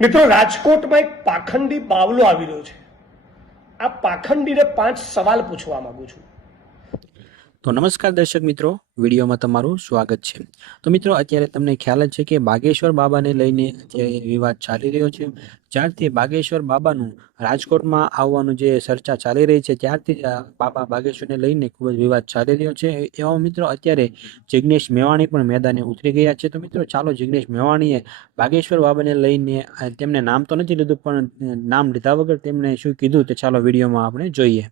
મિત્રો, રાજકોટમાં એક પાખંડી બાવલો આવી રહ્યો છે. આ પાખંડીને 5 સવાલ પૂછવા માંગુ છું. તો નમસ્કાર દર્શક મિત્રો, વિડીયોમાં તમારું સ્વાગત છે. તો મિત્રો, અત્યારે તમને ખ્યાલ જ છે કે બાગેશ્વર બાબાને લઈને જે વિવાદ ચાલી રહ્યો છે, જ્યારથી બાગેશ્વર બાબાનું રાજકોટમાં આવવાનું જે ચર્ચા ચાલી રહી છે, ત્યારથી જ આ બાબા બાગેશ્વરને લઈને ખૂબ જ વિવાદ ચાલી રહ્યો છે. એવા મિત્રો અત્યારે જિગ્નેશ મેવાણી પણ મેદાને ઉતરી ગયા છે. તો મિત્રો, ચાલો જિગ્નેશ મેવાણીએ બાગેશ્વર બાબાને લઈને તેમને નામ તો નથી લીધું, પણ નામ લીધા વગર તેમણે શું કીધું તે ચાલો વિડીયોમાં આપણે જોઈએ.